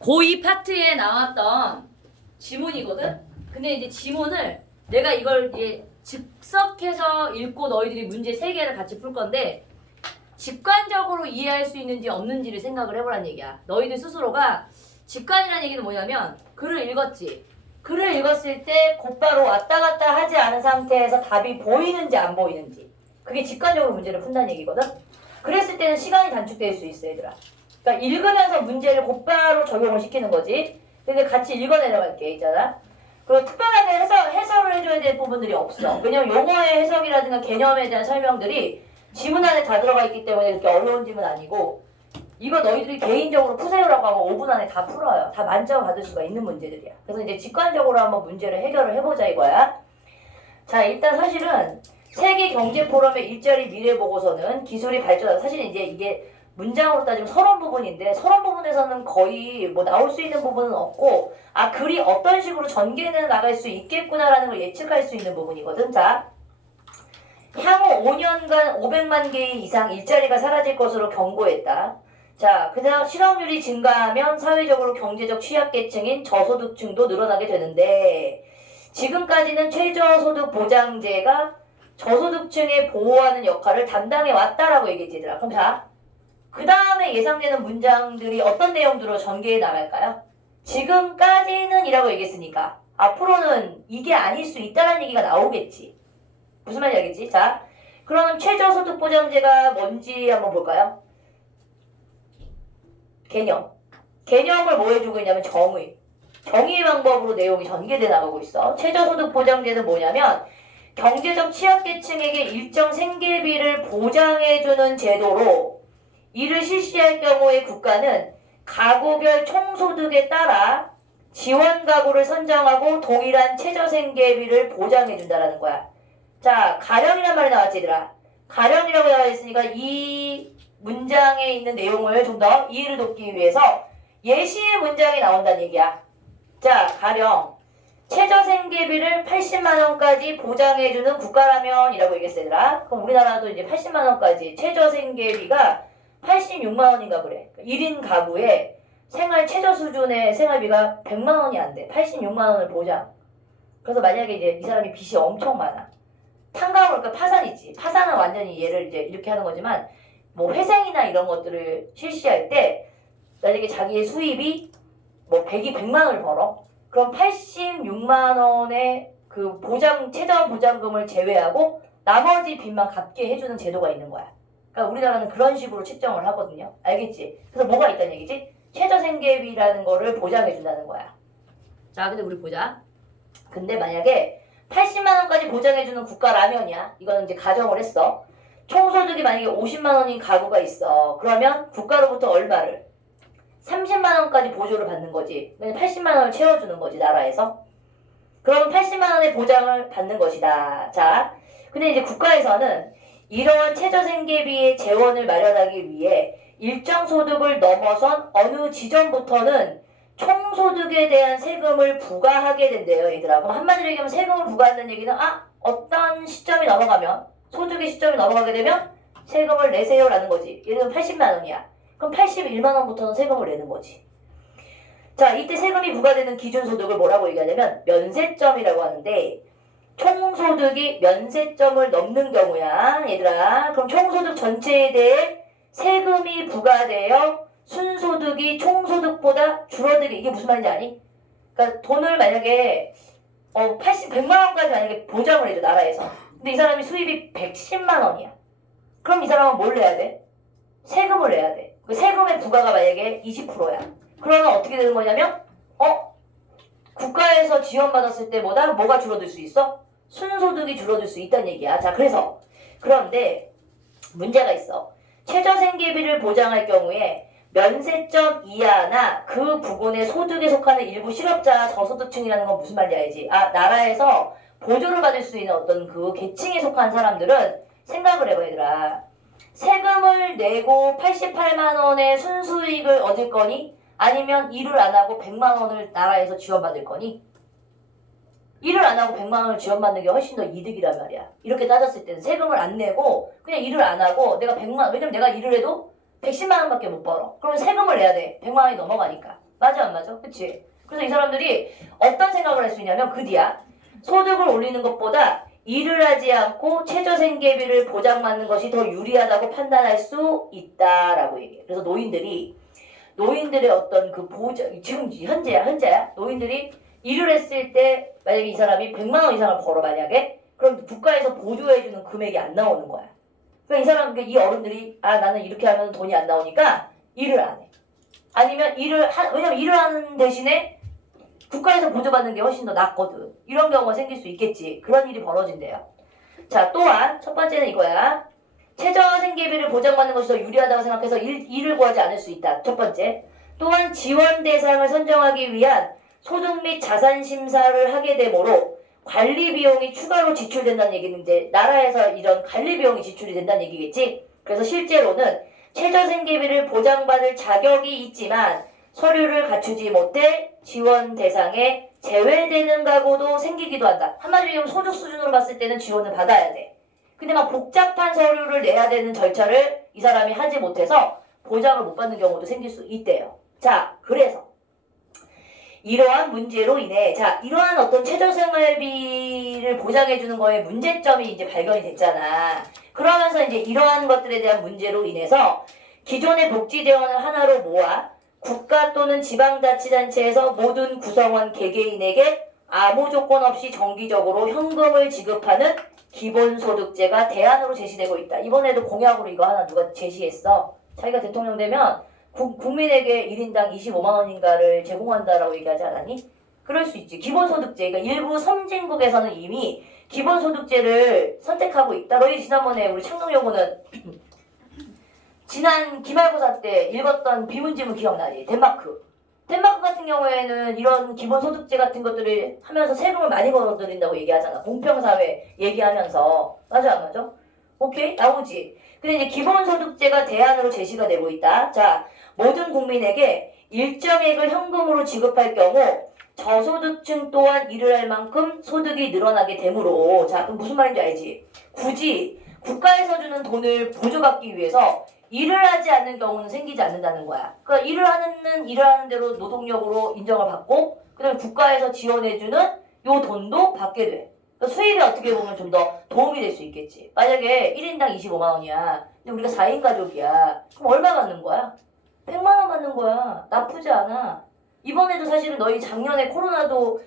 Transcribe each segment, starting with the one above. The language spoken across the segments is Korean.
고2 파트에 나왔던 지문이거든? 근데 이제 지문을 내가 이걸 이제 즉석해서 읽고 너희들이 문제 3개를 같이 풀 건데 직관적으로 이해할 수 있는지 없는지를 생각을 해보란 얘기야. 너희들 스스로가 직관이라는 얘기는 뭐냐면 글을 읽었지. 글을 읽었을 때 곧바로 왔다 갔다 하지 않은 상태에서 답이 보이는지 안 보이는지. 그게 직관적으로 문제를 푼다는 얘기거든? 그랬을 때는 시간이 단축될 수 있어, 얘들아. 그러니까 읽으면서 문제를 곧바로 적용을 시키는 거지. 근데 같이 읽어 내려갈게, 있잖아. 그리고 특별하게 해설을 해줘야 될 부분들이 없어. 왜냐면 용어의 해석이라든가 개념에 대한 설명들이 지문 안에 다 들어가 있기 때문에 그렇게 어려운 질문 아니고 이거 너희들이 개인적으로 푸세요라고 하면 5분 안에 다 풀어요. 다 만점 받을 수가 있는 문제들이야. 그래서 이제 직관적으로 한번 문제를 해결을 해보자 이거야. 자, 일단 사실은 세계경제포럼의 일자리 미래보고서는 기술이 발전하다. 사실 이제 이게 문장으로 따지면 서론 부분인데 서론 부분에서는 거의 뭐 나올 수 있는 부분은 없고 아 글이 어떤 식으로 전개는 나갈 수 있겠구나라는 걸 예측할 수 있는 부분이거든. 자, 향후 5년간 500만 개 이상 일자리가 사라질 것으로 경고했다. 자, 그다음 실업률이 증가하면 사회적으로 경제적 취약계층인 저소득층도 늘어나게 되는데 지금까지는 최저소득 보장제가 저소득층에 보호하는 역할을 담당해 왔다라고 얘기했지, 얘들아. 그럼 자, 그 다음에 예상되는 문장들이 어떤 내용들로 전개해 나갈까요? 지금까지는 이라고 얘기했으니까 앞으로는 이게 아닐 수 있다는 얘기가 나오겠지. 무슨 말인지 알겠지? 자, 그러면 최저소득보장제가 뭔지 한번 볼까요? 개념을 뭐 해주고 있냐면 정의 방법으로 내용이 전개돼 나가고 있어. 최저소득보장제는 뭐냐면 경제적 취약계층에게 일정 생계비를 보장해주는 제도로 이를 실시할 경우에 국가는 가구별 총소득에 따라 지원 가구를 선정하고 동일한 최저생계비를 보장해준다라는 거야. 자, 가령이란 말이 나왔지, 얘들아. 가령이라고 나와 있으니까 이 문장에 있는 내용을 좀 더 이해를 돕기 위해서 예시의 문장이 나온다는 얘기야. 자, 가령 최저생계비를 80만원까지 보장해주는 국가라면 이라고 얘기했어, 얘들아. 그럼 우리나라도 이제 80만원까지 최저생계비가 86만원인가 그래. 1인 가구에 생활 최저 수준의 생활비가 100만원이 안 돼. 86만원을 보장. 그래서 만약에 이제 이 사람이 빚이 엄청 많아. 탕감을 그러니까 파산이지. 파산은 완전히 얘를 이제 이렇게 하는 거지만 뭐 회생이나 이런 것들을 실시할 때 만약에 자기의 수입이 뭐 100만원을 벌어. 그럼 86만원의 그 최저 보장금을 제외하고 나머지 빚만 갚게 해주는 제도가 있는 거야. 그러니까 우리나라는 그런 식으로 측정을 하거든요. 알겠지? 그래서 뭐가 있다는 얘기지? 최저생계비라는 거를 보장해준다는 거야. 자, 근데 우리 보자. 근데 만약에 80만원까지 보장해주는 국가라면이야. 이거는 이제 가정을 했어. 총소득이 만약에 50만원인 가구가 있어. 그러면 국가로부터 얼마를? 30만원까지 보조를 받는 거지. 80만원을 채워주는 거지, 나라에서. 그럼 80만원의 보장을 받는 것이다. 자, 근데 이제 국가에서는 이러한 최저생계비의 재원을 마련하기 위해 일정 소득을 넘어선 어느 지점부터는 총소득에 대한 세금을 부과하게 된대요, 얘들아. 그럼 한마디로 얘기하면 세금을 부과한다는 얘기는 어떤 시점이 넘어가면 소득의 시점이 넘어가게 되면 세금을 내세요라는 거지. 예를 들면 80만원이야. 그럼 81만원부터는 세금을 내는 거지. 자, 이때 세금이 부과되는 기준소득을 뭐라고 얘기하냐면 면세점이라고 하는데 총소득이 면세점을 넘는 경우야, 얘들아. 그럼 총소득 전체에 대해 세금이 부과되어 순소득이 총소득보다 줄어들게. 이게 무슨 말인지 아니? 그러니까 돈을 만약에 100만원까지 만약에 보장을 해줘, 나라에서. 근데 이 사람이 수입이 110만원이야. 그럼 이 사람은 뭘 내야 돼? 세금을 내야 돼. 그 세금의 부과가 만약에 20%야. 그러면 어떻게 되는 거냐면 국가에서 지원받았을 때보다 뭐가 줄어들 수 있어? 순소득이 줄어들 수 있다는 얘기야. 자, 그런데 문제가 있어. 최저생계비를 보장할 경우에 면세점 이하나 그 부분의 소득에 속하는 일부 실업자 저소득층이라는 건 무슨 말인지 알지? 나라에서 보조를 받을 수 있는 어떤 그 계층에 속한 사람들은 생각을 해봐, 얘들아. 세금을 내고 88만원의 순수익을 얻을 거니? 아니면 일을 안 하고 100만원을 나라에서 지원받을 거니? 일을 안 하고 100만원을 지원받는 게 훨씬 더 이득이란 말이야. 이렇게 따졌을 때는 세금을 안 내고 그냥 일을 안 하고 내가 100만원, 왜냐면 내가 일을 해도 110만원밖에 못 벌어. 그러면 세금을 내야 돼. 100만원이 넘어가니까. 맞아 안 맞아? 그치? 그래서 이 사람들이 어떤 생각을 할 수 있냐면 그 뒤야. 소득을 올리는 것보다 일을 하지 않고 최저생계비를 보장받는 것이 더 유리하다고 판단할 수 있다라고 얘기해. 그래서 노인들의 어떤 그 보장, 지금 현재야. 노인들이 일을 했을 때 만약에 이 사람이 100만 원 이상을 벌어 만약에 그럼 국가에서 보조해주는 금액이 안 나오는 거야. 그러니까 이 사람, 이 어른들이 나는 이렇게 하면 돈이 안 나오니까 일을 안 해. 아니면 왜냐면 일을 하는 대신에 국가에서 보조받는 게 훨씬 더 낫거든. 이런 경우가 생길 수 있겠지. 그런 일이 벌어진대요. 자, 또한 첫 번째는 이거야. 최저생계비를 보장받는 것이 더 유리하다고 생각해서 일을 구하지 않을 수 있다. 첫 번째. 또한 지원 대상을 선정하기 위한 소득 및 자산 심사를 하게 되므로 관리 비용이 추가로 지출된다는 얘기는 이제 나라에서 이런 관리 비용이 지출이 된다는 얘기겠지. 그래서 실제로는 최저생계비를 보장받을 자격이 있지만 서류를 갖추지 못해 지원 대상에 제외되는 가구도 생기기도 한다. 한마디로 얘기하면 소득 수준으로 봤을 때는 지원을 받아야 돼. 근데 막 복잡한 서류를 내야 되는 절차를 이 사람이 하지 못해서 보장을 못 받는 경우도 생길 수 있대요. 자, 그래서 이러한 문제로 인해 이러한 어떤 최저생활비를 보장해주는 거에 문제점이 이제 발견이 됐잖아. 그러면서 이제 이러한 것들에 대한 문제로 인해서 기존의 복지 재원을 하나로 모아 국가 또는 지방자치단체에서 모든 구성원 개개인에게 아무 조건 없이 정기적으로 현금을 지급하는 기본소득제가 대안으로 제시되고 있다. 이번에도 공약으로 이거 하나 누가 제시했어. 자기가 대통령 되면 국민에게 1인당 25만 원인가를 제공한다라고 얘기하지 않았니? 그럴 수 있지. 기본소득제. 그러니까 일부 선진국에서는 이미 기본소득제를 선택하고 있다. 너희 지난번에 우리 창동여고는 지난 기말고사 때 읽었던 비문지문 기억나지? 덴마크 같은 경우에는 이런 기본소득제 같은 것들을 하면서 세금을 많이 걸어들인다고 얘기하잖아. 공평사회 얘기하면서. 맞아 안 맞아? 오케이? 나오지. 근데 이제 기본소득제가 대안으로 제시가 되고 있다. 자, 모든 국민에게 일정액을 현금으로 지급할 경우 저소득층 또한 일을 할 만큼 소득이 늘어나게 되므로 자, 그럼 무슨 말인지 알지? 굳이 국가에서 주는 돈을 보조받기 위해서 일을 하지 않는 경우는 생기지 않는다는 거야. 그러니까 일을 하는 대로 노동력으로 인정을 받고 그다음에 국가에서 지원해주는 요 돈도 받게 돼. 그러니까 수입이 어떻게 보면 좀 더 도움이 될 수 있겠지. 만약에 1인당 25만 원이야. 근데 우리가 4인 가족이야. 그럼 얼마 받는 거야? 100만 원 받는 거야. 나쁘지 않아. 이번에도 사실은 너희 작년에 코로나도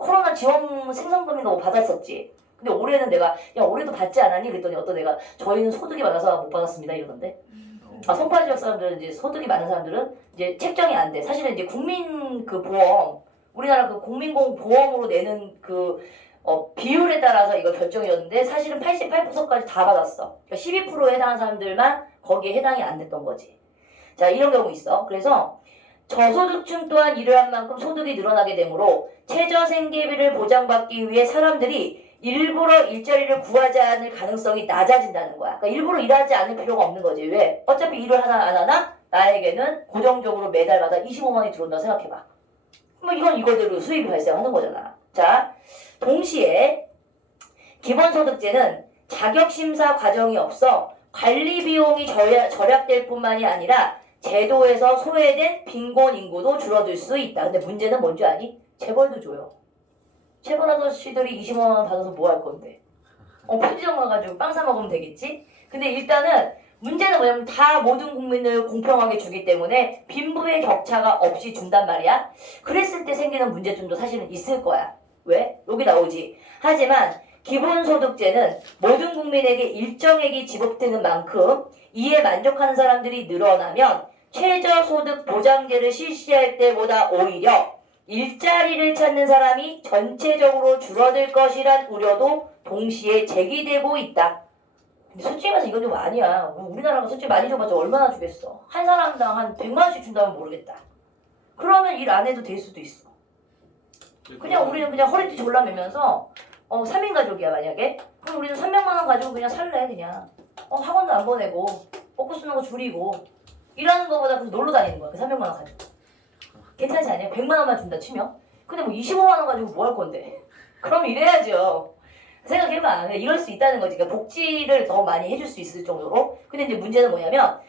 코로나 지원 생성금인가 뭐 받았었지. 근데 올해는 내가 올해도 받지 않았니? 그랬더니 어떤 애가 저희는 소득이 많아서 못 받았습니다 이러던데. 성파 지역 사람들은 이제 소득이 많은 사람들은 이제 책정이 안 돼. 사실은 이제 국민 그 보험 우리나라 그 국민공보험으로 내는 비율에 따라서 이거 결정이었는데 사실은 88%까지 다 받았어. 그러니까 12%에 해당하는 사람들만 거기에 해당이 안 됐던 거지. 자, 이런 경우 있어. 그래서 저소득층 또한 일을 한 만큼 소득이 늘어나게 되므로 최저생계비를 보장받기 위해 사람들이 일부러 일자리를 구하지 않을 가능성이 낮아진다는 거야. 그러니까 일부러 일하지 않을 필요가 없는 거지. 왜? 어차피 일을 하나 안 하나 나에게는 고정적으로 매달마다 25만 원이 들어온다고 생각해봐. 그럼 이건 이거대로 수입이 발생하는 거잖아. 자, 동시에 기본소득제는 자격심사 과정이 없어 관리 비용이 절약될 뿐만이 아니라 제도에서 소외된 빈곤 인구도 줄어들 수 있다. 근데 문제는 뭔지 아니? 재벌도 줘요. 재벌 아저씨들이 25만 원 받아서 뭐 할 건데? 편의점 가가지고 빵 사 먹으면 되겠지? 근데 일단은 문제는 뭐냐면 다 모든 국민을 공평하게 주기 때문에 빈부의 격차가 없이 준단 말이야. 그랬을 때 생기는 문제점도 사실은 있을 거야. 왜? 여기 나오지. 하지만 기본소득제는 모든 국민에게 일정액이 지급되는 만큼 이에 만족하는 사람들이 늘어나면 최저소득 보장제를 실시할 때보다 오히려 일자리를 찾는 사람이 전체적으로 줄어들 것이란 우려도 동시에 제기되고 있다. 근데 솔직히 말해서 이건 좀 아니야. 우리나라가 솔직히 많이 줘봤자 얼마나 주겠어. 한 사람당 한 100만 원씩 준다면 모르겠다. 그러면 일 안 해도 될 수도 있어. 그냥 우리는 그냥 허리띠 졸라매면서 3인 가족이야 만약에. 그럼 우리는 300만 원 가지고 그냥 살래 그냥. 학원도 안 보내고 먹고 쓰는 거 줄이고 일하는 거보다 그냥 놀러 다니는 거야. 그 300만 원 가지고. 괜찮지 않아요? 100만 원만 준다 치면? 근데 뭐 25만 원 가지고 뭐 할 건데? 그럼 이래야죠. 생각해봐. 이럴 수 있다는 거지. 그러니까 복지를 더 많이 해줄 수 있을 정도로. 근데 이제 문제는 뭐냐면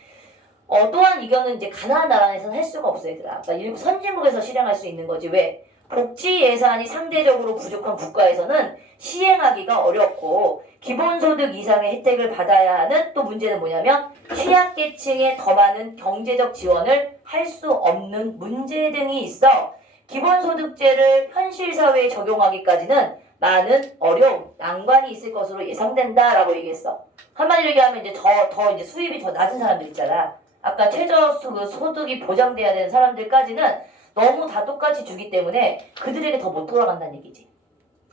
또한 이거는 이제 가난한 나라에서는 할 수가 없어 얘들아. 그러니까 일부 선진국에서 실행할 수 있는 거지. 왜? 복지 예산이 상대적으로 부족한 국가에서는 시행하기가 어렵고 기본소득 이상의 혜택을 받아야 하는 또 문제는 뭐냐면 취약계층에 더 많은 경제적 지원을 할 수 없는 문제 등이 있어 기본소득제를 현실 사회에 적용하기까지는 많은 어려움, 난관이 있을 것으로 예상된다라고 얘기했어. 한마디로 얘기하면 이제 더 이제 수입이 더 낮은 사람들 있잖아. 아까 소득이 보장돼야 되는 사람들까지는 너무 다 똑같이 주기 때문에 그들에게 더 못 돌아간다는 얘기지.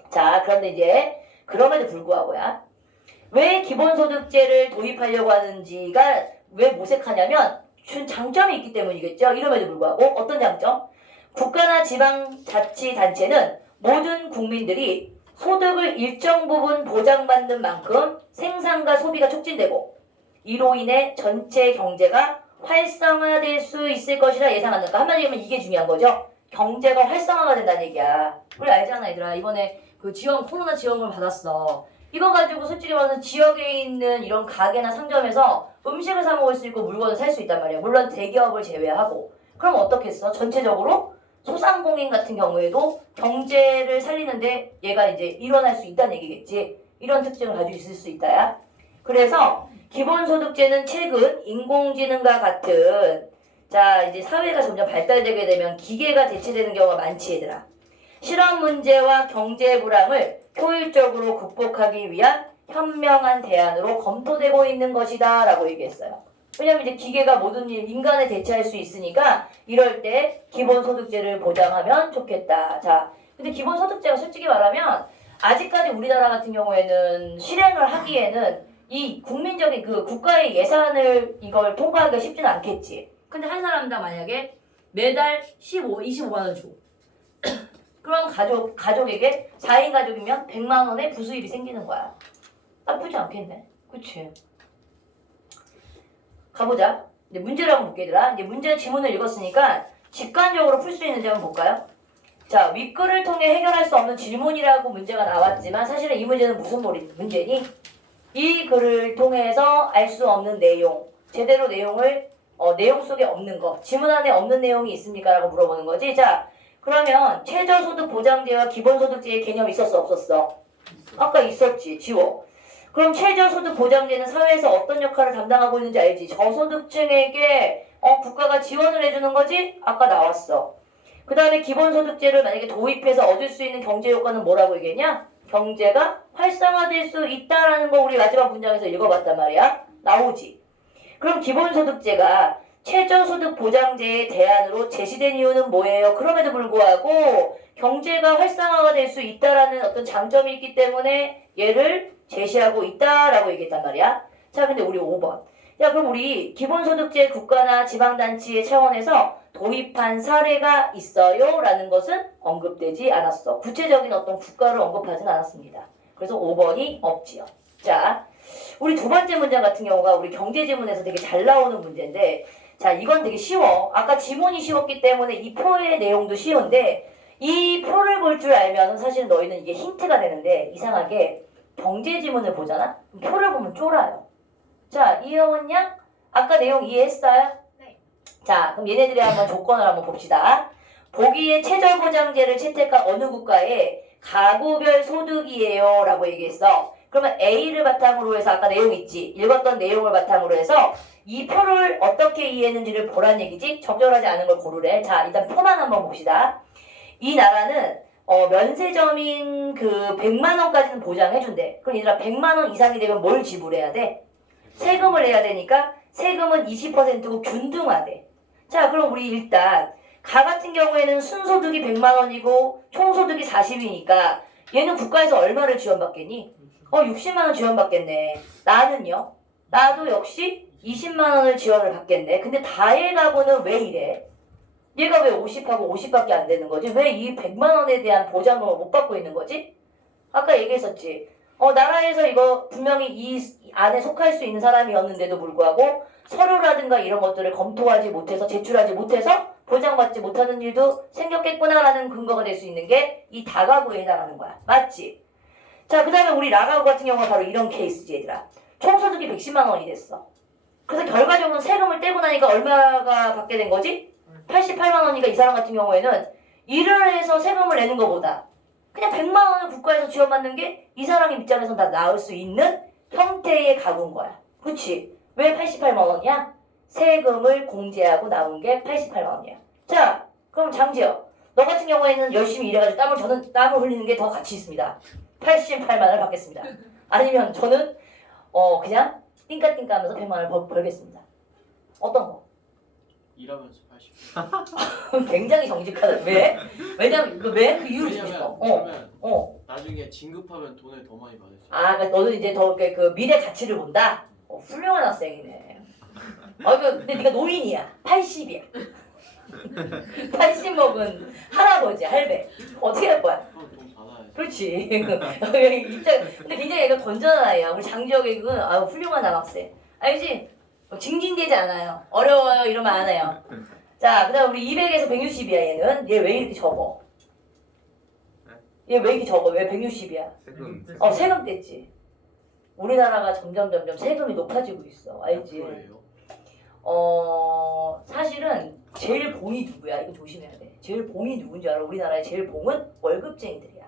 자, 그런데 이제 그럼에도 불구하고야. 왜 기본소득제를 도입하려고 하는지가 왜 모색하냐면 장점이 있기 때문이겠죠. 이럼에도 불구하고 어떤 장점? 국가나 지방자치단체는 모든 국민들이 소득을 일정 부분 보장받는 만큼 생산과 소비가 촉진되고 이로 인해 전체 경제가 활성화될 수 있을 것이라 예상한다. 한마디로 하면 이게 중요한 거죠. 경제가 활성화가 된다는 얘기야. 우리 알잖아 얘들아. 이번에 그 코로나 지원금을 받았어. 이거 가지고 솔직히 말해서 지역에 있는 이런 가게나 상점에서 음식을 사 먹을 수 있고 물건을 살 수 있단 말이야. 물론 대기업을 제외하고. 그럼 어떻겠어? 전체적으로 소상공인 같은 경우에도 경제를 살리는데 얘가 이제 일어날 수 있다는 얘기겠지. 이런 특징을 가지고 있을 수 있다야. 그래서 기본소득제는 최근 인공지능과 같은 자 이제 사회가 점점 발달되게 되면 기계가 대체되는 경우가 많지 얘들아. 실업 문제와 경제 불황을 효율적으로 극복하기 위한 현명한 대안으로 검토되고 있는 것이다 라고 얘기했어요. 왜냐면 이제 기계가 모든 일 인간에 대체할 수 있으니까 이럴 때 기본소득제를 보장하면 좋겠다. 자, 근데 기본소득제가 솔직히 말하면 아직까지 우리나라 같은 경우에는 실행을 하기에는 이 국민적인 그 국가의 예산을 이걸 통과하기가 쉽지는 않겠지. 근데 한 사람당 만약에 매달 25만 원 줘. 그럼 가족에게 4인 가족이면 100만 원의 부수입이 생기는 거야. 나쁘지 않겠네. 그치? 가보자. 이제 문제를 한번 볼게 얘들아. 이제 문제 지문을 읽었으니까 직관적으로 풀 수 있는지 한번 볼까요? 자, 윗글을 통해 해결할 수 없는 질문이라고 문제가 나왔지만 사실은 이 문제는 무슨 문제니? 이 글을 통해서 알 수 없는 내용, 제대로 내용 속에 없는 거, 지문 안에 없는 내용이 있습니까? 라고 물어보는 거지. 자, 그러면 최저소득 보장제와 기본소득제의 개념이 있었어 없었어? 아까 있었지. 지워. 그럼 최저소득 보장제는 사회에서 어떤 역할을 담당하고 있는지 알지? 저소득층에게 국가가 지원을 해주는 거지? 아까 나왔어. 그 다음에 기본소득제를 만약에 도입해서 얻을 수 있는 경제 효과는 뭐라고 얘기했냐? 경제가 활성화될 수 있다라는 거 우리 마지막 문장에서 읽어봤단 말이야. 나오지. 그럼 기본소득제가 최저소득 보장제의 대안으로 제시된 이유는 뭐예요? 그럼에도 불구하고 경제가 활성화가 될 수 있다라는 어떤 장점이 있기 때문에 얘를 제시하고 있다라고 얘기했단 말이야. 자, 근데 우리 5번. 야, 그럼 우리 기본소득제 국가나 지방단체의 차원에서 도입한 사례가 있어요? 라는 것은 언급되지 않았어. 구체적인 어떤 국가를 언급하진 않았습니다. 그래서 5번이 없지요. 자, 우리 두 번째 문제 같은 경우가 우리 경제지문에서 되게 잘 나오는 문제인데 자, 이건 되게 쉬워. 아까 지문이 쉬웠기 때문에 이 표의 내용도 쉬운데 이 표를 볼 줄 알면 사실 너희는 이게 힌트가 되는데 이상하게 경제지문을 보잖아? 표를 보면 쫄아요. 자, 이혜원 양 아까 내용 이해했어요? 네. 자, 그럼 얘네들의 한번 조건을 한번 봅시다. 보기에 최저보장제를 채택한 어느 국가의 가구별 소득이에요 라고 얘기했어. 그러면 A를 바탕으로 해서 아까 내용 있지? 읽었던 내용을 바탕으로 해서 이 표를 어떻게 이해했는지를 보란 얘기지? 적절하지 않은 걸 고르래. 자, 일단 표만 한번 봅시다. 이 나라는 면세점인 그 100만 원까지는 보장해준대. 그럼 얘들아 100만 원 이상이 되면 뭘 지불해야 돼? 세금을 내야 되니까 세금은 20%고 균등하대. 자, 그럼 우리 일단 가 같은 경우에는 순소득이 100만 원이고 총소득이 40이니까 얘는 국가에서 얼마를 지원받겠니? 60만 원 지원받겠네. 나는요? 나도 역시 20만 원을 지원을 받겠네. 근데 다혜 가구는 왜 이래? 얘가 왜 50하고 50밖에 안 되는 거지? 왜 이 100만 원에 대한 보장을 못 받고 있는 거지? 아까 얘기했었지. 나라에서 이거 분명히 이 안에 속할 수 있는 사람이었는데도 불구하고 서류라든가 이런 것들을 검토하지 못해서 제출하지 못해서 보장받지 못하는 일도 생겼겠구나라는 근거가 될 수 있는 게 이 다가구에 해당하는 거야. 맞지? 자, 그 다음에 우리 라가구 같은 경우가 바로 이런 케이스지 얘들아. 총소득이 110만 원이 됐어. 그래서 결과적으로 세금을 떼고 나니까 얼마가 받게 된 거지? 88만 원이니까 이 사람 같은 경우에는 일을 해서 세금을 내는 것보다 그냥 100만 원을 국가에서 지원받는 게 이 사람 입장에서 다 나을 수 있는 형태의 가구인 거야. 그치? 왜 88만 원이야? 세금을 공제하고 나온 게 88만 원이야. 자, 그럼 장지혁. 너 같은 경우에는 열심히 일해가지고 저는 땀을 흘리는 게 더 가치 있습니다. 88만 원을 받겠습니다. 아니면 저는 그냥 띵까띵까 하면서 100만 원을 벌겠습니다. 어떤 거? 일하면서 80. 굉장히 정직하다. 왜? 왜냐면 왜? 그 이유를 주고 싶어. 그러면 어. 나중에 진급하면 돈을 더 많이 받을 수 있어. 아, 그러니까 너는 이제 더 그 미래 가치를 본다? 훌륭한 학생이네. 근데 네가 노인이야. 80이야. 80 먹은 할아버지, 할배. 어떻게 할 거야? 그럼 돈 받아야지. 그렇지. 근데 굉장히 얘가 건전한 아이야. 우리 장지혁이는 훌륭한 남학생. 알지? 징징대지 않아요. 어려워요 이러면 안 해요. 자, 그다음 우리 200에서 160이야 얘는. 얘 왜 이렇게 적어? 얘 왜 이렇게 적어? 왜 160이야? 세금 뗐지. 우리나라가 점점 세금이 높아지고 있어. 알지? 몇 프로예요? 사실은 제일 봉이 누구야? 이거 조심해야 돼. 제일 봉이 누군지 알아? 우리나라의 제일 봉은 월급쟁이들이야.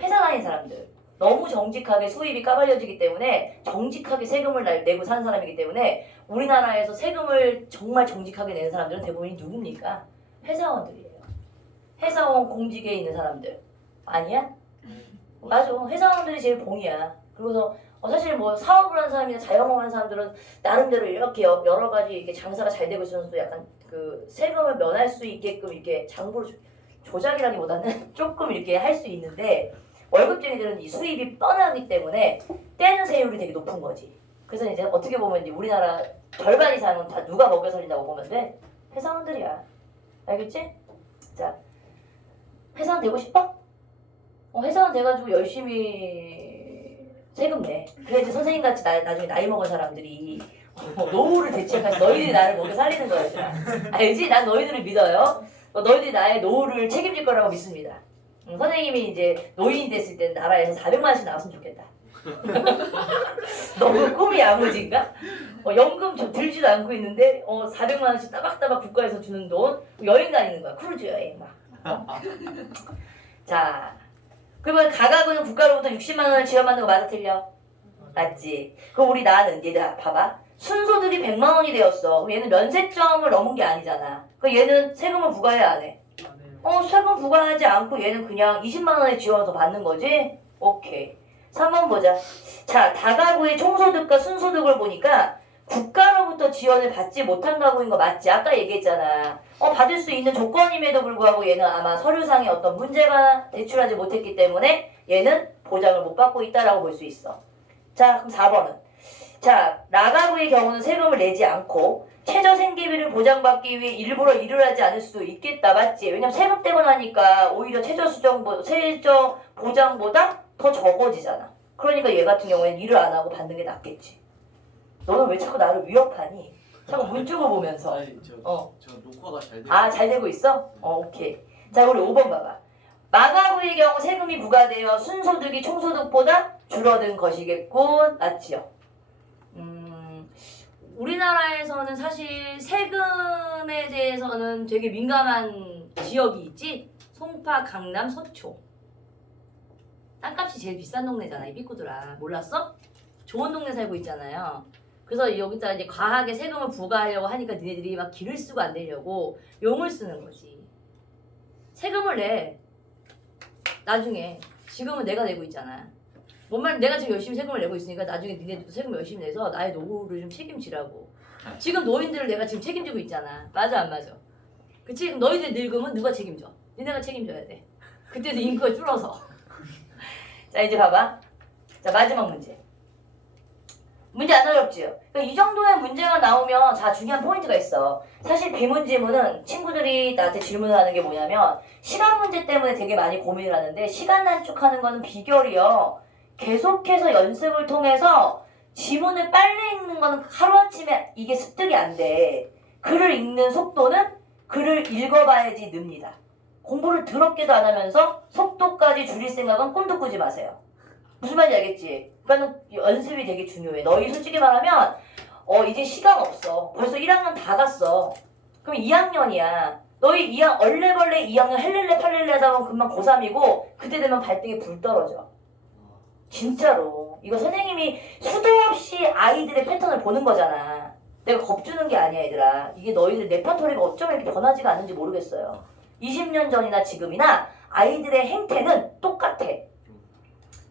회사 다니는 사람들. 너무 정직하게 수입이 까발려지기 때문에 정직하게 세금을 내고 사는 사람이기 때문에 우리나라에서 세금을 정말 정직하게 내는 사람들은 대부분이 누굽니까? 회사원들이에요. 회사원 공직에 있는 사람들. 아니야? 맞아. 회사원들이 제일 봉이야. 그래서 사실 뭐 사업을 하는 사람이나 자영업 하는 사람들은 나름대로 이렇게 여러 가지 이렇게 장사가 잘 되고 있어서 약간 그 세금을 면할 수 있게끔 이렇게 장부로 조작이라기보다는 조금 이렇게 할 수 있는데 월급쟁이들은 이 수입이 뻔하기 때문에 떼는 세율이 되게 높은 거지. 그래서 이제 어떻게 보면 이제 우리나라 절반 이상은 다 누가 먹여 살린다고 보면 돼? 회사원들이야. 알겠지? 자, 회사원 되고 싶어? 회사원 돼가지고 열심히 세금 내. 그래야지 선생님같이 나중에 나이 먹은 사람들이 노후를 대체해서 너희들이 나를 먹여 살리는 거야. 얘들아. 알지? 난 너희들을 믿어요. 너희들이 나의 노후를 책임질 거라고 믿습니다. 선생님이 이제 노인이 됐을 때 나라에서 400만 원씩 나왔으면 좋겠다. 너무 꿈이 야무진가? 연금 들지도 않고 있는데 400만 원씩 따박따박 국가에서 주는 돈 여행 다니는 거야. 크루즈 여행 막. 자, 그러면 가가구는 국가로부터 60만 원을 지원받는 거 맞아 틀려? 맞지? 그럼 우리 나는 얘들아 봐봐. 순소득이 100만 원이 되었어. 그럼 얘는 면세점을 넘은 게 아니잖아. 그럼 얘는 세금을 부과해야 안 해? 세금 부과하지 않고 얘는 그냥 20만 원의 지원을 더 받는 거지? 오케이. 3번 보자. 자, 다가구의 총소득과 순소득을 보니까 국가로부터 지원을 받지 못한 가구인 거 맞지? 아까 얘기했잖아. 받을 수 있는 조건임에도 불구하고 얘는 아마 서류상에 어떤 문제가 대출하지 못했기 때문에 얘는 보장을 못 받고 있다라고 볼 수 있어. 자, 그럼 4번은. 자, 나가구의 경우는 세금을 내지 않고 최저 생계비를 보장받기 위해 일부러 일을 하지 않을 수도 있겠다. 맞지? 왜냐면 세금 떼고 나니까 오히려 최저 보장보다 더 적어지잖아. 그러니까 얘 같은 경우에는 일을 안 하고 받는 게 낫겠지. 너는 왜 자꾸 나를 위협하니? 자꾸 문쪽을 보면서. 아니 저 녹화가 잘 되고. 잘 되고 있어? 오케이. 자, 우리 5번 봐봐. 마가구의 경우 세금이 부과되어 순소득이 총소득보다 줄어든 것이겠군. 맞지요? 우리나라에서는 사실 세금에 대해서는 되게 민감한 지역이 있지? 송파, 강남, 서초. 땅값이 제일 비싼 동네잖아, 이 삐꾸들아. 몰랐어? 좋은 동네 살고 있잖아요. 그래서 여기다 이제 과하게 세금을 부과하려고 하니까 니네들이 막 길을 쓰고 안 되려고 용을 쓰는 거지. 세금을 내. 나중에. 지금은 내가 내고 있잖아. 뭔 말, 내가 지금 열심히 세금을 내고 있으니까 나중에 니네들도 세금 열심히 내서 나의 노후를 좀 책임지라고. 지금 노인들을 내가 지금 책임지고 있잖아. 맞아 안 맞아? 그치? 그럼 너희들 늙으면 누가 책임져? 니네가 책임져야 돼. 그때도 인구가 줄어서. 자, 이제 봐봐. 자, 마지막 문제. 문제 안 어렵지요? 그러니까 이 정도의 문제가 나오면 자, 중요한 포인트가 있어. 사실 비문지문은 친구들이 나한테 질문을 하는 게 뭐냐면 시간 문제 때문에 되게 많이 고민을 하는데 시간 단축하는 거는 비결이요. 계속해서 연습을 통해서 지문을 빨리 읽는 거는 하루아침에 이게 습득이 안 돼. 글을 읽는 속도는 글을 읽어봐야지 늡니다. 공부를 더럽게도 안 하면서 속도까지 줄일 생각은 꿈도 꾸지 마세요. 무슨 말인지 알겠지? 그러니까 연습이 되게 중요해. 너희 솔직히 말하면 이제 시간 없어. 벌써 1학년 다 갔어. 그럼 2학년이야. 너희 2학 얼레벌레 2학년 헬렐레 팔렐레 하다 보면 금방 고3이고 그때 되면 발등에 불 떨어져. 진짜로. 이거 선생님이 수도 없이 아이들의 패턴을 보는 거잖아. 내가 겁주는 게 아니야 얘들아. 이게 너희들 레퍼토리가 어쩜 이렇게 변하지가 않는지 모르겠어요. 20년 전이나 지금이나 아이들의 행태는 똑같아.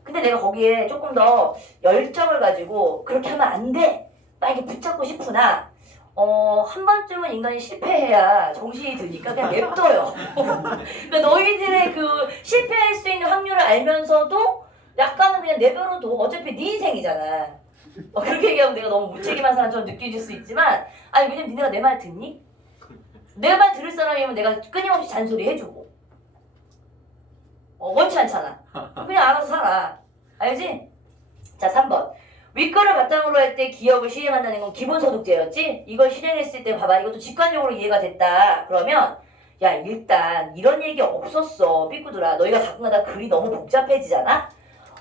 근데 내가 거기에 조금 더 열정을 가지고 그렇게 하면 안 돼! 막 이렇게 붙잡고 싶으나 한 번쯤은 인간이 실패해야 정신이 드니까 그냥 냅둬요. 그러니까 너희들의 그 실패할 수 있는 확률을 알면서도 약간은 그냥 내버려둬. 어차피 네 인생이잖아. 그렇게 얘기하면 내가 너무 무책임한 사람처럼 느껴질 수 있지만 아니 왜냐면 니네가 내 말 듣니? 내 말 들을 사람이면 내가 끊임없이 잔소리 해주고 원치 않잖아. 그냥 알아서 살아. 알지? 자 3번 윗거를 바탕으로 할 때 기업을 시행한다는 건 기본소득제였지? 이걸 실행했을 때 봐봐 이것도 직관적으로 이해가 됐다. 그러면 야 일단 이런 얘기 없었어. 삐꾸들아 너희가 가끔가다 글이 너무 복잡해지잖아?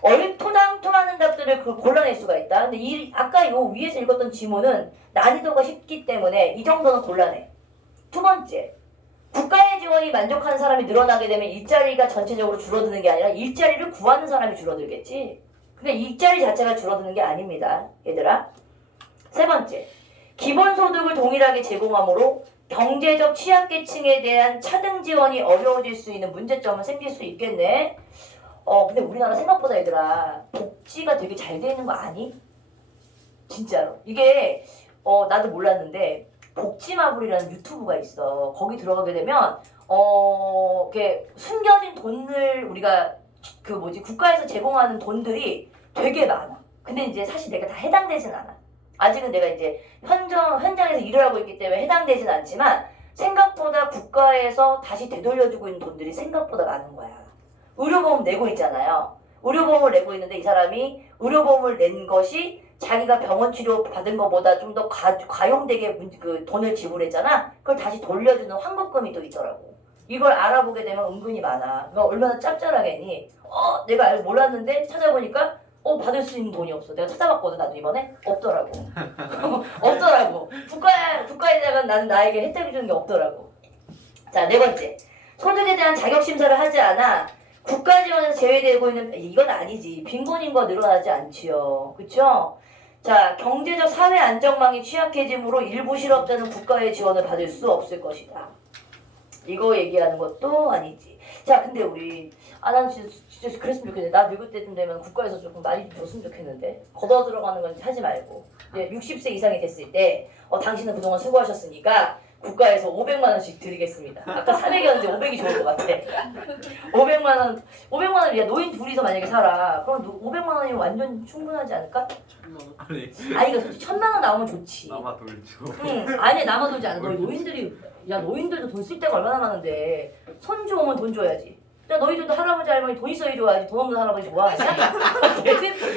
얼토당토하는 답들을 골라낼 수가 있다. 근데 아까 요 위에서 읽었던 지문은 난이도가 쉽기 때문에 이 정도는 곤란해. 두 번째, 국가의 지원이 만족하는 사람이 늘어나게 되면 일자리가 전체적으로 줄어드는 게 아니라 일자리를 구하는 사람이 줄어들겠지. 근데 일자리 자체가 줄어드는 게 아닙니다. 얘들아. 세 번째, 기본소득을 동일하게 제공하므로 경제적 취약계층에 대한 차등 지원이 어려워질 수 있는 문제점은 생길 수 있겠네. 근데 우리나라 생각보다 얘들아 복지가 되게 잘 돼 있는 거 아니? 진짜로. 이게 나도 몰랐는데 복지마블이라는 유튜브가 있어. 거기 들어가게 되면 이렇게 숨겨진 돈을 우리가 국가에서 제공하는 돈들이 되게 많아. 근데 이제 사실 내가 다 해당되진 않아. 아직은 내가 이제 현장에서 일을 하고 있기 때문에 해당되진 않지만 생각보다 국가에서 다시 되돌려주고 있는 돈들이 생각보다 많은 거야. 의료보험 내고 있잖아요. 의료보험을 내고 있는데 이 사람이 의료보험을 낸 것이 자기가 병원 치료 받은 것보다 좀 더 과용되게 그 돈을 지불했잖아. 그걸 다시 돌려주는 환급금이 또 있더라고. 이걸 알아보게 되면 은근히 많아. 그러니까 얼마나 짭짤하겠니? 내가 몰랐는데 찾아보니까 받을 수 있는 돈이 없어. 내가 찾아봤거든 나도 이번에. 없더라고. 없더라고. 국가에다가 나는 나에게 혜택을 주는 게 없더라고. 자, 네 번째. 소득에 대한 자격심사를 하지 않아 국가 지원에서 제외되고 있는 이건 아니지. 빈곤 인구가 늘어나지 않지요. 그쵸? 자, 경제적 사회 안정망이 취약해지므로 일부 실업자는 국가의 지원을 받을 수 없을 것이다. 이거 얘기하는 것도 아니지. 자, 근데 우리 난 진짜 그랬으면 좋겠는데 나 늙을 때쯤 되면 국가에서 조금 많이 줬으면 좋겠는데 걷어 들어가는 건 하지 말고 이제 60세 이상이 됐을 때 당신은 그동안 수고하셨으니까 국가에서 500만 원씩 드리겠습니다. 아까 400이었는데 500이 좋을 것 같아. 500만 원, 야 노인 둘이서 만약에 살아. 그럼 500만 원이 완전 충분하지 않을까? 1000만 원? 아니 이거 솔직히 1000만 원 나오면 좋지. 남아 돌죠. 응, 아니 남아 돌지 않아. 노인들도 돈 쓸 데가 얼마나 많은데 손주 오면 돈 줘야지. 야 너희들도 할아버지 할머니 돈 있어야 좋아하지. 돈 없는 할아버지 좋아하냐?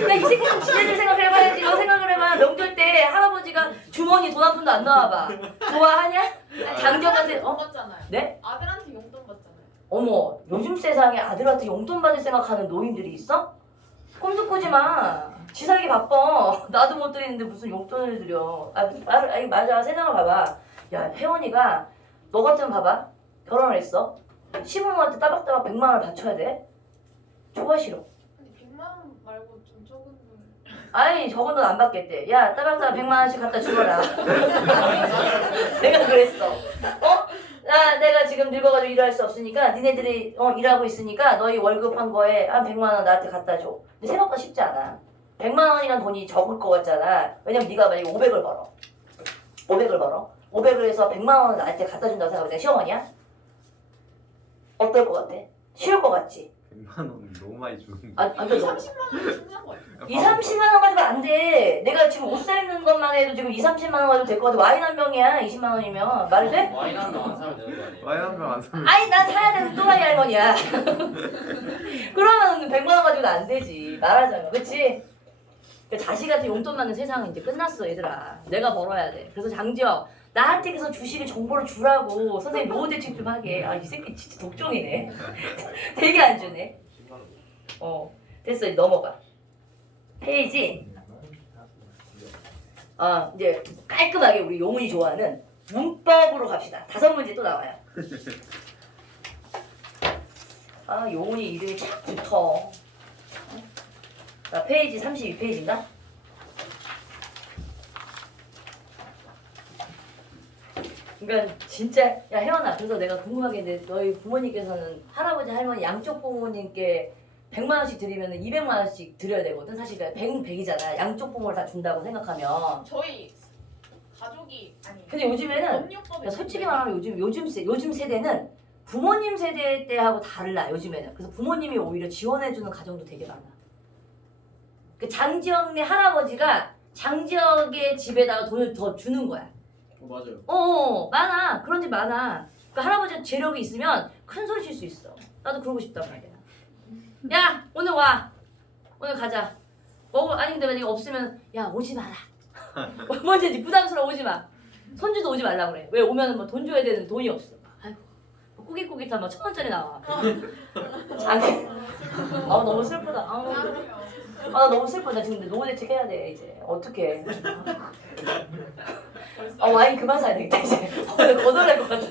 야이 새끼 좀 지네들 생각을 해봐야지. 너 생각을 해봐. 명절 때 할아버지가 주머니 돈 한 푼도 안 나와봐. 좋아하냐? 장정한테 돈 받잖아요. 네? 아들한테 용돈 받잖아요. 어머 요즘 세상에 아들한테 용돈 받을 생각하는 노인들이 있어? 꿈도 꾸지 마. 지 살기 바빠. 나도 못 드리는데 무슨 용돈을 드려. 맞아. 세상을 봐봐. 야 혜원이가 너 같으면 봐봐. 결혼을 했어. 시부모한테 따박따박 100만 원을 바쳐야 돼? 좋아 싫어? 아니 100만 원 말고 좀 적은 돈. 아니 적은 돈 안 받겠대. 야 따박따박 100만 원씩 갖다 주거라. 내가 그랬어. 내가 지금 늙어가지고 일할 수 없으니까 니네들이 일하고 있으니까 너희 월급 한 거에 한 100만 원 나한테 갖다 줘. 근데 생각보다 쉽지 않아. 100만 원이란 돈이 적을 것 같잖아. 왜냐면 네가 만약에 500을 벌어. 500을 해서 100만 원을 나한테 갖다 준다고 생각해. 내가 시어머니야? 어떨 것 같아? 쉬울 것 같지? 100만 원 너무 많이 주는데. 그러니까 30만 원 충분한 거 같아요. 2, 30만 원 가지고 안 돼. 내가 지금 옷 사입는 것만 해도 지금 2, 30만 원 가지고 될 것 같아. 와인 한 병이야. 20만 원이면. 말이 돼? 와인 한병안 사면 되는 거 아니에요? 와인 한병 안 사면. 아니 난 사야 되는 또라이 할머니야. 그러면 100만 원 가지고는 안 되지. 말하자면. 그치? 자식한테 용돈 받는 세상은 이제 끝났어 얘들아. 내가 벌어야 돼. 그래서 장지혁 나한테 계속 주식의 정보를 주라고 선생님 노후 대책 좀 하게. 이 새끼 진짜 독종이네. 되게 안 주네. 10만 원. 됐어 이제 넘어가. 페이지 이제 깔끔하게 우리 용훈이 좋아하는 문법으로 갑시다. 5문제 또 나와요. 용훈이 이름이 참 좋다. 자, 페이지 32페이지인가? 그러니까 진짜 야 혜원아, 그래서 내가 궁금하게 했는데 너희 부모님께서는 할아버지 할머니 양쪽 부모님께 100만 원씩 드리면 200만 원씩 드려야 되거든. 사실 100이잖아. 양쪽 부모를 다 준다고 생각하면. 저희 가족이 아니. 근데 요즘에는 법률법에 야, 솔직히 말하면 요즘 세대는 부모님 세대 때하고 달라. 요즘에는. 그래서 부모님이 오히려 지원해주는 가정도 되게 많아. 그 장지영네 할아버지가 장지영의 집에다가 돈을 더 주는 거야. 맞아요. 많아. 그런 집 많아. 그 할아버지 재력이 있으면 큰 소리 칠 수 있어. 나도 그러고 싶단 말이야. 야, 오늘 와. 오늘 가자. 아니 근데 만약에 없으면 야 오지 마라. 뭐든지 부담스러워 오지 마. 손주도 오지 말라 그래. 왜 오면은 뭐 돈 줘야 되는 돈이 없어. 아이고 꾸깃꾸깃한 막 1,000원짜리 나와. 자기. 너무 슬프다. 나 너무 슬프다. 지금 노후 대책 해야 돼 이제. 어떡해. 와인 그만 사야 되겠다 이제. 거덜날 것 같아.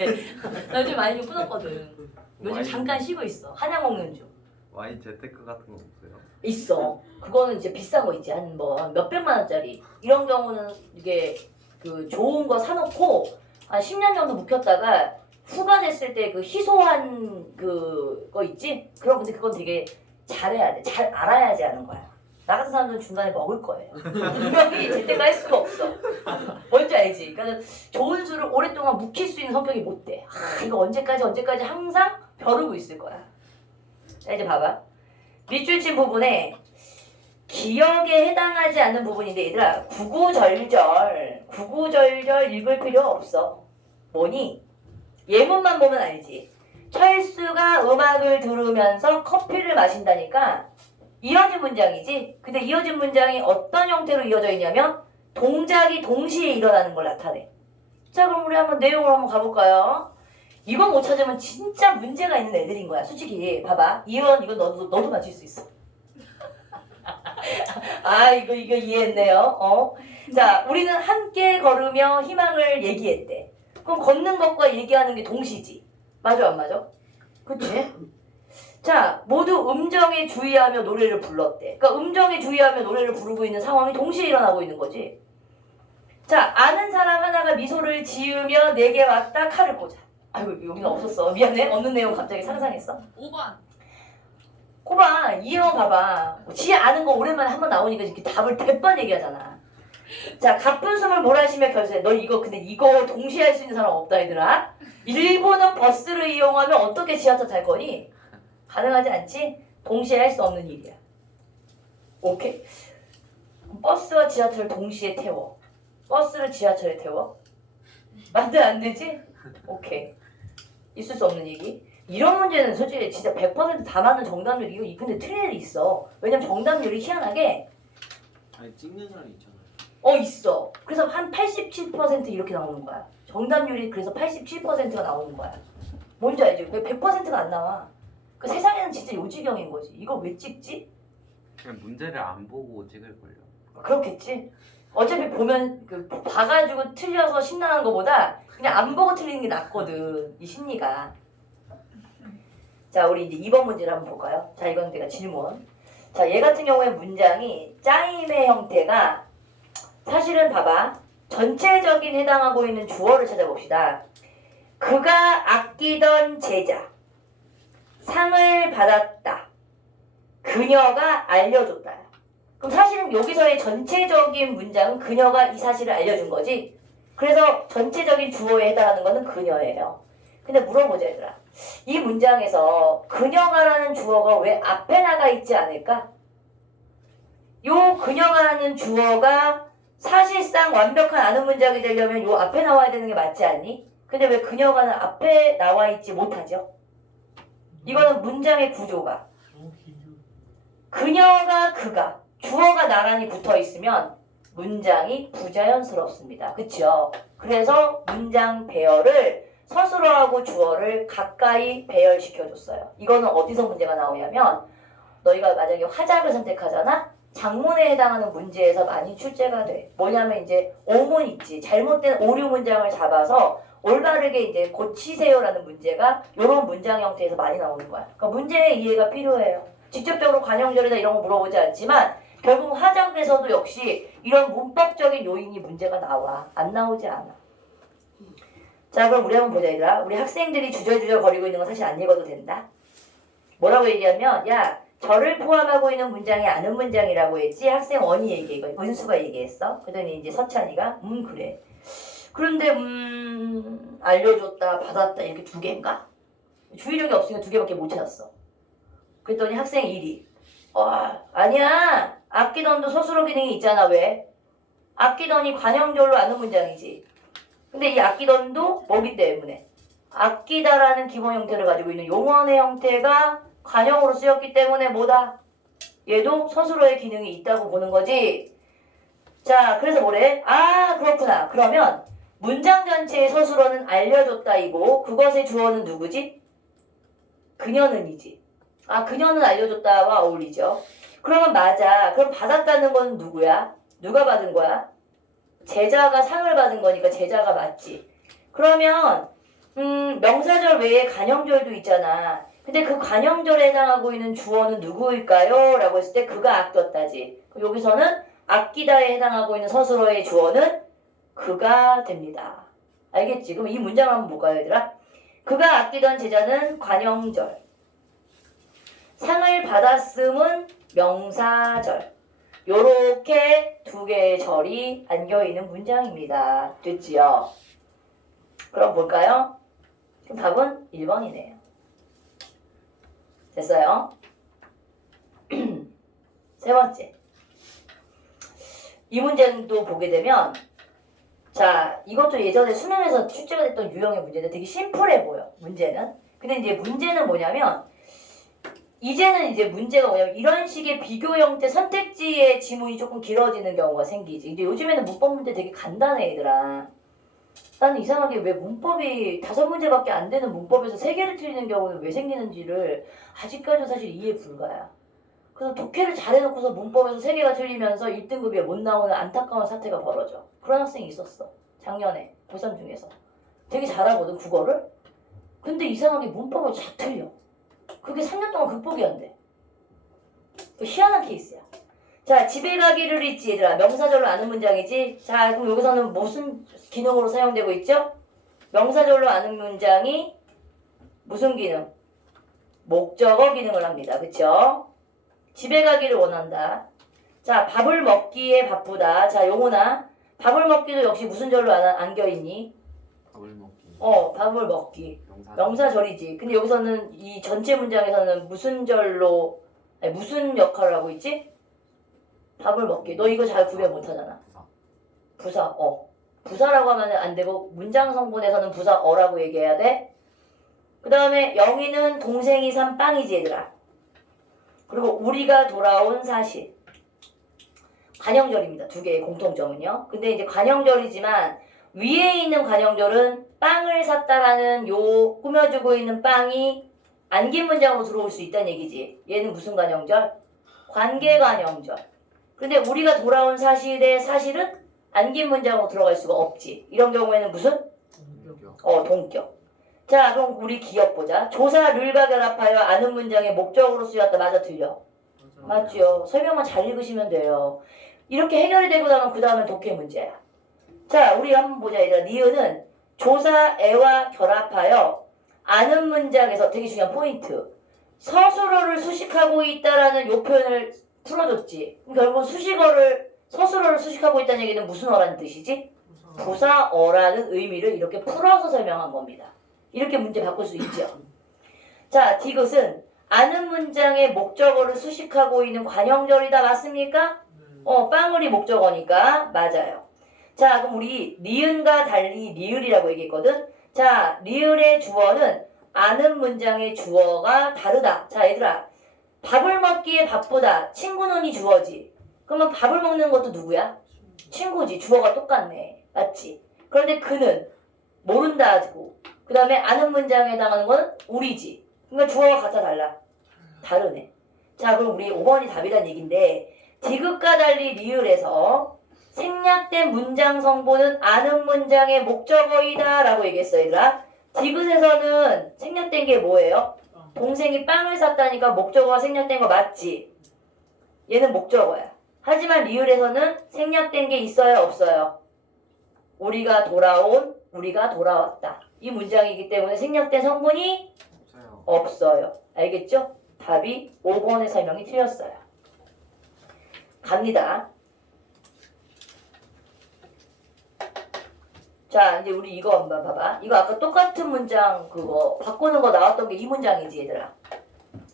나 요즘 와인 좀 끊었거든. 요즘 와인? 잠깐 쉬고 있어. 한약 먹는 중. 와인 재테크 같은 거 없어요? 있어. 그거는 이제 비싼 거 있지. 한 뭐 몇백만 원짜리. 이런 경우는 이게 그 좋은 거 사놓고 한 10년 정도 묵혔다가 후가 됐을 때 그 희소한 그거 있지? 근데 그건 되게 잘해야 돼. 잘 알아야지 하는 거야. 나 같은 사람들은 중간에 먹을 거예요. 분명히 재테크 할 수가 없어. 뭔지 알지? 그러니까 좋은 술을 오랫동안 묵힐 수 있는 성격이 못 돼. 이거 언제까지 항상 벼르고 있을 거야. 자, 이제 봐봐. 밑줄 친 부분에 기억에 해당하지 않는 부분인데 얘들아 구구절절 읽을 필요 없어. 뭐니? 예문만 보면 알지. 철수가 음악을 들으면서 커피를 마신다니까 이어진 문장이지. 근데 이어진 문장이 어떤 형태로 이어져 있냐면 동작이 동시에 일어나는 걸 나타내. 자, 그럼 우리 한번 내용을 한번 가볼까요? 이건 못 찾으면 진짜 문제가 있는 애들인 거야. 솔직히 봐봐. 이건 너도 맞출 수 있어. 이거 이해했네요. 자, 우리는 함께 걸으며 희망을 얘기했대. 그럼 걷는 것과 얘기하는 게 동시지. 맞아 안 맞아? 그치? 자, 모두 음정에 주의하며 노래를 불렀대. 그러니까 음정에 주의하며 노래를 부르고 있는 상황이 동시에 일어나고 있는 거지. 자, 아는 사람 하나가 미소를 지으며 내게 왔다 칼을 꽂아. 아이고 여기는 없었어. 미안해. 없는 내용 갑자기 상상했어. 5번. 코바 이어 봐봐. 지 아는 거 오랜만에 한 번 나오니까 이렇게 답을 100번 얘기하잖아. 자, 가쁜 숨을 몰아쉬며 결세. 너 근데 이거 동시에 할 수 있는 사람 없다 얘들아. 일본은 버스를 이용하면 어떻게 지하철 탈 거니? 가능하지 않지? 동시에 할 수 없는 일이야. 오케이? 버스와 지하철을 동시에 태워. 버스를 지하철에 태워? 맞든 안 되지? 오케이. 있을 수 없는 얘기. 이런 문제는 솔직히 진짜 100%다 맞는 정답률이 근데 틀린 애들이 있어. 왜냐면 정답률이 희한하게 아니 찍는 사람이 있잖아요. 있어. 그래서 한 87% 이렇게 나오는 거야. 정답률이 그래서 87%가 나오는 거야. 뭔지 알지? 왜 100%가 안 나와? 그 세상에는 진짜 요지경인 거지. 이걸 왜 찍지? 그냥 문제를 안 보고 찍을걸요. 그렇겠지. 어차피 보면 봐가지고 틀려서 신나는 거보다 그냥 안 보고 틀리는 게 낫거든. 이 심리가. 자, 우리 이제 2번 문제를 한번 볼까요? 자, 이건 내가 질문. 자, 얘 같은 경우에 문장이 짜임의 형태가 사실은 봐봐. 전체적인 해당하고 있는 주어를 찾아봅시다. 그가 아끼던 제자. 상을 받았다. 그녀가 알려줬다. 그럼 사실은 여기서의 전체적인 문장은 그녀가 이 사실을 알려준 거지. 그래서 전체적인 주어에 해당하는 것은 그녀예요. 근데 물어보자 얘들아. 이 문장에서 그녀가라는 주어가 왜 앞에 나가 있지 않을까? 요 그녀가라는 주어가 사실상 완벽한 아는 문장이 되려면 요 앞에 나와야 되는 게 맞지 않니? 근데 왜 그녀가는 앞에 나와 있지 못하죠? 이거는 문장의 구조가 그녀가 그가 주어가 나란히 붙어 있으면 문장이 부자연스럽습니다. 그쵸? 그래서 문장 배열을 서술어하고 주어를 가까이 배열시켜줬어요. 이거는 어디서 문제가 나오냐면 너희가 만약에 화작을 선택하잖아? 작문에 해당하는 문제에서 많이 출제가 돼. 뭐냐면 이제 오문 있지. 잘못된 오류 문장을 잡아서 올바르게 이제 고치세요라는 문제가 이런 문장 형태에서 많이 나오는 거야. 그러니까 문제의 이해가 필요해요. 직접적으로 관형절이나 이런 거 물어보지 않지만 결국 화작에서도 역시 이런 문법적인 요인이 문제가 나와. 안 나오지 않아. 자, 그럼 우리 한번 보자, 얘들아. 우리 학생들이 주저주저 거리고 있는 건 사실 안 읽어도 된다. 뭐라고 얘기하면, 야, 저를 포함하고 있는 문장이 아는 문장이라고 했지. 학생 원이 얘기해. 은수가 얘기했어. 그랬더니 이제 서찬이가, 그래. 그런데, 알려줬다, 받았다, 이렇게 두 개인가? 주의력이 없으니까 두 개밖에 못 찾았어. 그랬더니 학생 1위. 아니야. 아끼던도 서술어 기능이 있잖아. 왜? 아끼던이 관형절로 아는 문장이지. 근데 이 아끼던도 뭐기 때문에? 아끼다라는 기본 형태를 가지고 있는 용언의 형태가 관형으로 쓰였기 때문에 뭐다? 얘도 서술어의 기능이 있다고 보는 거지. 자, 그래서 뭐래? 아, 그렇구나. 그러면 문장 전체의 서술어는 알려줬다이고 그것의 주어는 누구지? 그녀는이지. 아, 그녀는 알려줬다와 어울리죠. 그러면 맞아. 그럼 받았다는 건 누구야? 누가 받은 거야? 제자가 상을 받은 거니까 제자가 맞지. 그러면 명사절 외에 관형절도 있잖아. 근데 그 관형절에 해당하고 있는 주어는 누구일까요? 라고 했을 때 그가 아꼈다지. 여기서는 아끼다에 해당하고 있는 서술어의 주어는 그가 됩니다. 알겠지? 그럼 이 문장을 한번 볼까요, 얘들아? 그가 아끼던 제자는 관형절. 상을 받았음은 명사절. 요렇게 두 개의 절이 안겨있는 문장입니다. 됐지요? 그럼 볼까요? 그럼 답은 1번이네요. 됐어요? 세 번째. 이 문제도 보게 되면 자, 이것도 예전에 수능에서 출제가 됐던 유형의 문제인데 되게 심플해 보여. 문제는. 근데 이제 문제는 뭐냐면 이제는 이제 문제가 뭐냐면 이런 식의 비교 형태 선택지의 지문이 조금 길어지는 경우가 생기지. 이제 요즘에는 문법 문제 되게 간단해, 얘들아. 나는 이상하게 왜 문법이 5문제밖에 안 되는 문법에서 3개를 틀리는 경우는 왜 생기는지를 아직까지도 사실 이해 불가야. 그래서 독해를 잘해놓고서 문법에서 3개가 틀리면서 1등급에 못 나오는 안타까운 사태가 벌어져. 그런 학생이 있었어. 작년에 고3 중에서. 되게 잘하거든, 국어를. 근데 이상하게 문법을 잘 틀려. 그게 3년 동안 극복이 안 돼. 희한한 케이스야. 자, 집에 가기를 잊지, 얘들아. 명사절로 아는 문장이지. 자, 그럼 여기서는 무슨 기능으로 사용되고 있죠? 명사절로 아는 문장이 무슨 기능? 목적어 기능을 합니다. 그쵸? 집에 가기를 원한다. 자, 밥을 먹기에 바쁘다. 자, 용훈아. 밥을 먹기도 역시 무슨 절로 안겨있니? 밥을 먹기. 밥을 먹기. 명사절이지. 근데 여기서는 이 전체 문장에서는 무슨 절로, 아니, 무슨 역할을 하고 있지? 밥을 먹기. 너 이거 잘 구별 못하잖아. 부사. 부사라고 하면 안 되고 문장 성분에서는 부사어라고 얘기해야 돼. 그 다음에 영희는 동생이 산 빵이지, 얘들아. 그리고 우리가 돌아온 사실. 관형절입니다. 두 개의 공통점은요. 근데 이제 관형절이지만 위에 있는 관형절은 빵을 샀다라는 요 꾸며주고 있는 빵이 안긴 문장으로 들어올 수 있다는 얘기지. 얘는 무슨 관형절? 관계관형절. 근데 우리가 돌아온 사실의 사실은 안긴 문장으로 들어갈 수가 없지. 이런 경우에는 무슨? 동격. 자, 그럼 우리 기억 보자. 조사를과 결합하여 아는 문장의 목적으로 쓰였다. 맞아, 틀려? 맞죠. 설명만 잘 읽으시면 돼요. 이렇게 해결이 되고 나면 그 다음엔 독해 문제야. 자, 우리 한번 보자. 얘들아. 니은은 조사애와 결합하여 아는 문장에서 되게 중요한 포인트. 서술어를 수식하고 있다라는 요 표현을 풀어줬지. 결국 서술어를 수식하고 있다는 얘기는 무슨 어라는 뜻이지? 부사어라는 의미를 이렇게 풀어서 설명한 겁니다. 이렇게 문제 바꿀 수 있죠. 자, 디귿은 아는 문장의 목적어를 수식하고 있는 관형절이다. 맞습니까? 빵울이 목적어니까 맞아요. 자, 그럼 우리 니은과 달리 리을이라고 얘기했거든. 자, 리을의 주어는 아는 문장의 주어가 다르다. 자, 얘들아. 밥을 먹기에 바쁘다. 친구는 이 주어지. 그러면 밥을 먹는 것도 누구야? 친구지. 주어가 똑같네. 맞지? 그런데 그는 모른다 하고 그 다음에 아는 문장에 해당하는 건 우리지. 그러니까 주어가 같아 달라? 다르네. 자, 그럼 우리 5번이 답이란 얘기인데 디귿과 달리 리을에서 생략된 문장 성분은 아는 문장의 목적어이다 라고 얘기했어요. 얘들아. 디귿에서는 생략된 게 뭐예요? 동생이 빵을 샀다니까 목적어가 생략된 거 맞지? 얘는 목적어야. 하지만 리을에서는 생략된 게 있어요? 없어요? 우리가 돌아온, 우리가 돌아왔다. 이 문장이기 때문에 생략된 성분이 없어요. 없어요. 알겠죠? 답이 5번의 설명이 틀렸어요. 갑니다. 자, 이제 우리 이거 한번 봐봐. 이거 아까 똑같은 문장 그거 바꾸는 거 나왔던 게 이 문장이지, 얘들아.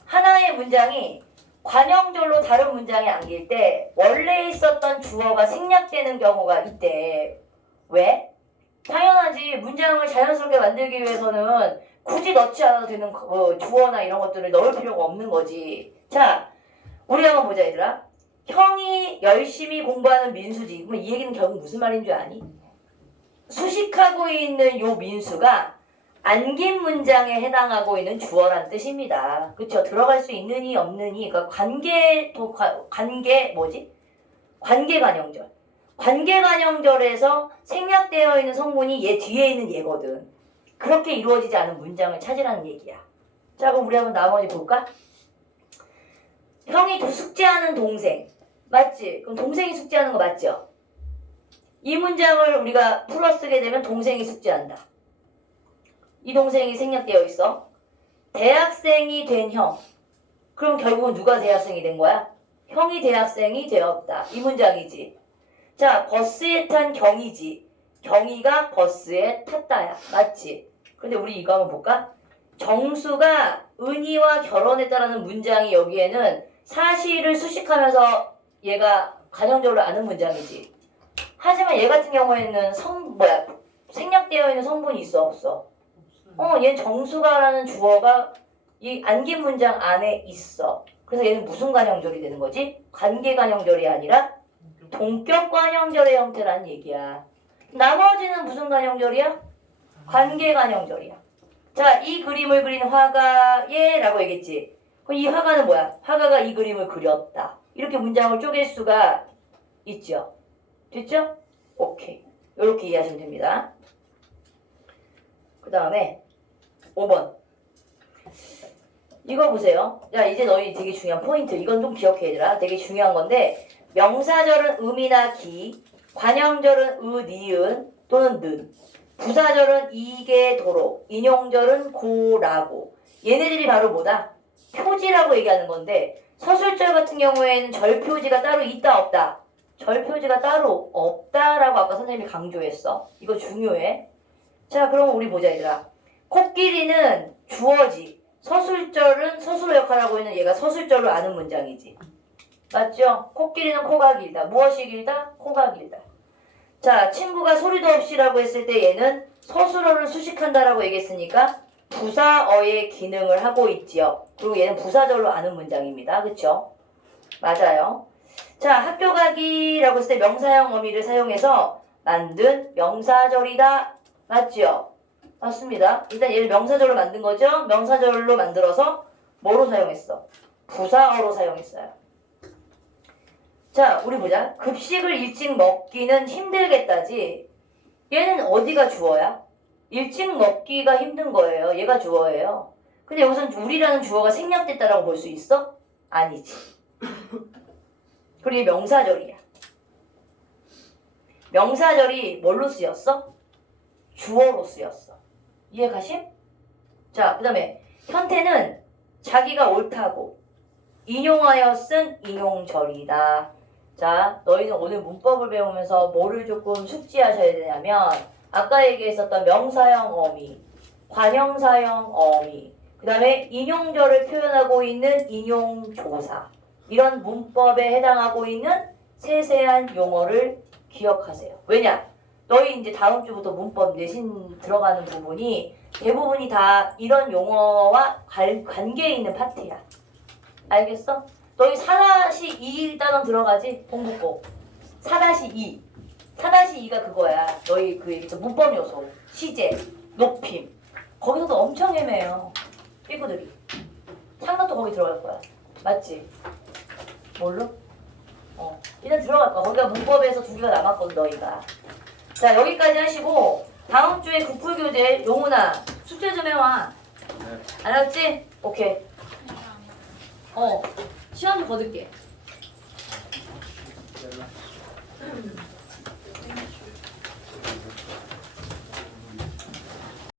하나의 문장이 관형절로 다른 문장에 안길 때 원래 있었던 주어가 생략되는 경우가 있대. 왜? 당연하지. 문장을 자연스럽게 만들기 위해서는 굳이 넣지 않아도 되는 주어나 이런 것들을 넣을 필요가 없는 거지. 자, 우리 한번 보자, 얘들아. 형이 열심히 공부하는 민수지. 그럼 이 얘기는 결국 무슨 말인 줄 아니? 수식하고 있는 요 민수가 안긴 문장에 해당하고 있는 주어란 뜻입니다. 그쵸? 들어갈 수 있느니 없느니. 그러니까 관계 뭐지? 관계관형절. 관계관형절에서 생략되어 있는 성분이 얘 뒤에 있는 얘거든. 그렇게 이루어지지 않은 문장을 찾으라는 얘기야. 자, 그럼 우리 한번 나머지 볼까? 형이 숙제하는 동생. 맞지? 그럼 동생이 숙제하는 거 맞죠? 이 문장을 우리가 풀어 쓰게 되면 동생이 숙제한다. 이 동생이 생략되어 있어. 대학생이 된 형. 그럼 결국은 누가 대학생이 된 거야? 형이 대학생이 되었다. 이 문장이지. 자, 버스에 탄 경이지. 경이가 버스에 탔다야. 맞지? 근데 우리 이거 한번 볼까? 정수가 은희와 결혼했다라는 문장이 여기에는 사실을 수식하면서 얘가 관형절로 아는 문장이지. 하지만 얘 같은 경우에는 생략되어 있는 성분이 있어 없어? 얘 정수가라는 주어가 이 안긴 문장 안에 있어. 그래서 얘는 무슨 관형절이 되는 거지? 관계관형절이 아니라 동격관형절의 형태라는 얘기야. 나머지는 무슨 관형절이야? 관계관형절이야. 자, 이 그림을 그린 화가의 라고 얘기했지. 그럼 이 화가는 뭐야? 화가가 이 그림을 그렸다. 이렇게 문장을 쪼갤 수가 있죠. 됐죠? 오케이. 이렇게 이해하시면 됩니다. 그 다음에 5번. 이거 보세요. 자, 이제 너희 되게 중요한 포인트. 이건 좀 기억해, 얘들아. 되게 중요한 건데 명사절은 음이나 기, 관형절은 으, 니은 또는 는, 부사절은 이게, 도로, 인용절은 고라고. 얘네들이 바로 뭐다? 표지라고 얘기하는 건데 서술절 같은 경우에는 절표지가 따로 있다 없다? 절표지가 따로 없다라고 아까 선생님이 강조했어. 이거 중요해. 자, 그럼 우리 보자, 얘들아. 코끼리는 주어지. 서술절은 서술어 역할을 하고 있는 얘가 서술절로 아는 문장이지. 맞죠? 코끼리는 코가 길다. 무엇이 길다? 코가 길다. 자, 친구가 소리도 없이라고 했을 때 얘는 서술어를 수식한다라고 얘기했으니까 부사어의 기능을 하고 있지요. 그리고 얘는 부사절로 아는 문장입니다. 그쵸? 맞아요. 자, 학교 가기라고 했을 때 명사형 어미를 사용해서 만든 명사절이다. 맞죠? 맞습니다. 일단 얘를 명사절로 만든 거죠. 명사절로 만들어서 뭐로 사용했어? 부사어로 사용했어요. 자, 우리 보자. 급식을 일찍 먹기는 힘들겠다지. 얘는 어디가 주어야? 일찍 먹기가 힘든 거예요. 얘가 주어예요. 근데 여기서는 우리라는 주어가 생략됐다라고 볼 수 있어? 아니지. 그리고 얘 명사절이야. 명사절이 뭘로 쓰였어? 주어로 쓰였어. 이해 가심? 자, 그 다음에 현태는 자기가 옳다고 인용하여 쓴 인용절이다. 자, 너희는 오늘 문법을 배우면서 뭐를 조금 숙지하셔야 되냐면 아까 얘기했었던 명사형 어미, 관형사형 어미, 그 다음에 인용절을 표현하고 있는 인용조사, 이런 문법에 해당하고 있는 세세한 용어를 기억하세요. 왜냐? 너희 이제 다음 주부터 문법 내신 들어가는 부분이 대부분이 다 이런 용어와 관계에 있는 파트야. 알겠어? 너희 4-2 단원 들어가지? 공부법 4-2. 4-2가 그거야. 너희 그 얘기죠. 문법 요소, 시제, 높임. 거기서도 엄청 애매해요. 삐꾸들이. 창답도 거기 들어갈 거야. 맞지? 뭘로? 일단 들어갈 거야. 거기가 문법에서 2개가 남았거든 너희가. 자 여기까지 하시고 다음 주에 국풀교재 용훈아 숙제 좀 해와. 네. 알았지? 오케이. 시간 좀 거둘게.